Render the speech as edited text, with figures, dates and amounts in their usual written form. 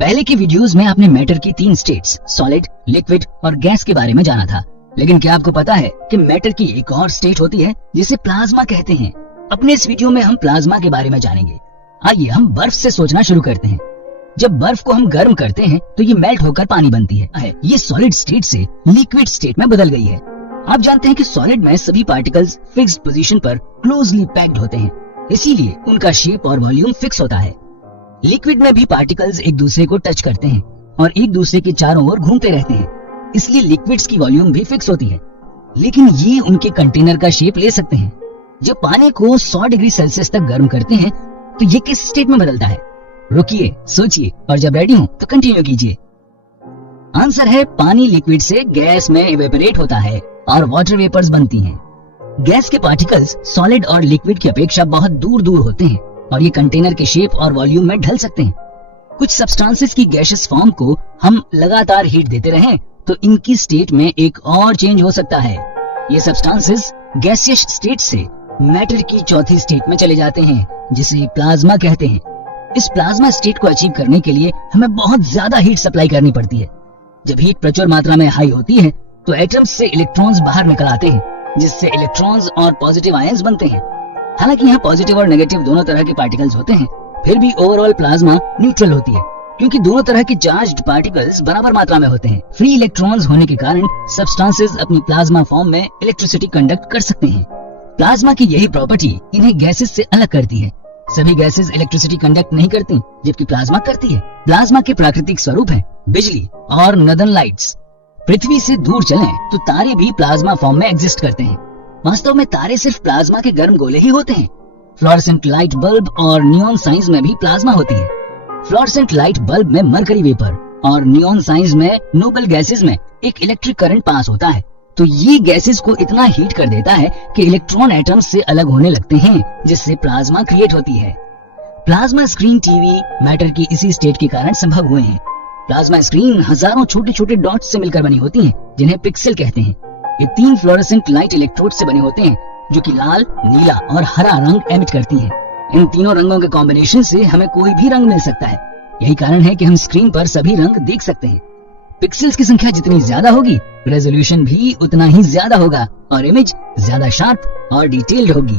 पहले के वीडियोस में आपने मैटर की 3 स्टेट्स सॉलिड, लिक्विड और गैस के बारे में जाना था, लेकिन क्या आपको पता है कि मैटर की एक और स्टेट होती है जिसे प्लाज्मा कहते हैं। अपने इस वीडियो में हम प्लाज्मा के बारे में जानेंगे। आइए हम बर्फ से सोचना शुरू करते हैं। जब बर्फ को हम गर्म करते हैं तो ये मेल्ट होकर पानी बनती है। ये सॉलिड स्टेट से लिक्विड स्टेट में बदल गई है। आप जानते हैं कि सॉलिड में सभी पार्टिकल्स फिक्स्ड पोजीशन पर क्लोजली पैक्ड होते हैं, इसीलिए उनका शेप और वॉल्यूम फिक्स होता है। लिक्विड में भी पार्टिकल्स एक दूसरे को टच करते हैं और एक दूसरे के चारों ओर घूमते रहते हैं, इसलिए लिक्विड्स की वॉल्यूम भी फिक्स होती है, लेकिन ये उनके कंटेनर का शेप ले सकते हैं। जब पानी को 100 डिग्री सेल्सियस तक गर्म करते हैं तो ये किस स्टेट में बदलता है? रुकिए, सोचिए और जब रेडी हो तो कंटिन्यू कीजिए। आंसर है पानी लिक्विड से गैस में इवेपोरेट होता है और वाटर वेपर्स बनती हैं। गैस के पार्टिकल्स सॉलिड और लिक्विड की अपेक्षा बहुत दूर दूर होते हैं और ये कंटेनर के शेप और वॉल्यूम में ढल सकते हैं। कुछ सब्सटेंसेस की गैसियस फॉर्म को हम लगातार हीट देते रहें तो इनकी स्टेट में एक और चेंज हो सकता है। ये सब्सटेंसेस गैसियस स्टेट से मैटर की चौथी स्टेट में चले जाते हैं, जिसे प्लाज्मा कहते हैं। इस प्लाज्मा स्टेट को अचीव करने के लिए हमें बहुत ज्यादा हीट सप्लाई करनी पड़ती है। जब हीट प्रचुर मात्रा में हाई होती है तो एटम्स से इलेक्ट्रॉन्स बाहर निकल आते हैं, जिससे इलेक्ट्रॉन्स और पॉजिटिव आयंस बनते हैं। हालांकि यहाँ पॉजिटिव और नेगेटिव दोनों तरह के पार्टिकल्स होते हैं, फिर भी ओवरऑल प्लाज्मा न्यूट्रल होती है, क्योंकि दोनों तरह के चार्ज्ड पार्टिकल्स बराबर मात्रा में होते हैं। फ्री इलेक्ट्रॉन्स होने के कारण सब्सटेंसेस अपनी प्लाज्मा फॉर्म में इलेक्ट्रिसिटी कंडक्ट कर सकते हैं। प्लाज्मा की यही प्रॉपर्टी इन्हें गैसेस से अलग करती है। सभी गैसेस इलेक्ट्रिसिटी कंडक्ट नहीं करती, जबकि प्लाज्मा करती है। प्लाज्मा के प्राकृतिक स्वरूप है बिजली और नॉर्दर्न लाइट्स। पृथ्वी से दूर चलें तो तारे भी प्लाज्मा फॉर्म में एग्जिस्ट करते हैं। वास्तव में तारे सिर्फ प्लाज्मा के गर्म गोले ही होते हैं। फ्लोरेसेंट लाइट बल्ब और नियॉन साइंस में भी प्लाज्मा होती है। फ्लोरेसेंट लाइट बल्ब में मरकरी वेपर और नियॉन साइंस में नोबल गैसेस में एक इलेक्ट्रिक करंट पास होता है, तो ये गैसेस को इतना हीट कर देता है कि इलेक्ट्रॉन एटम्स से अलग होने लगते हैं, जिससे प्लाज्मा क्रिएट होती है। प्लाज्मा स्क्रीन टीवी मैटर की इसी स्टेट के कारण संभव हुए हैं। प्लाज्मा स्क्रीन हजारों छोटे छोटे डॉट्स से मिलकर बनी होती हैं, जिन्हें पिक्सल कहते हैं। ये 3 फ्लोरेसेंट लाइट इलेक्ट्रोड से बने होते हैं, जो कि लाल, नीला और हरा रंग एमिट करती हैं। इन तीनों रंगों के कॉम्बिनेशन से हमें कोई भी रंग मिल सकता है। यही कारण है कि हम स्क्रीन पर सभी रंग देख सकते हैं। पिक्सेल्स की संख्या जितनी ज्यादा होगी, रेजोल्यूशन भी उतना ही ज्यादा होगा और इमेज ज्यादा शार्प और डिटेल्ड होगी।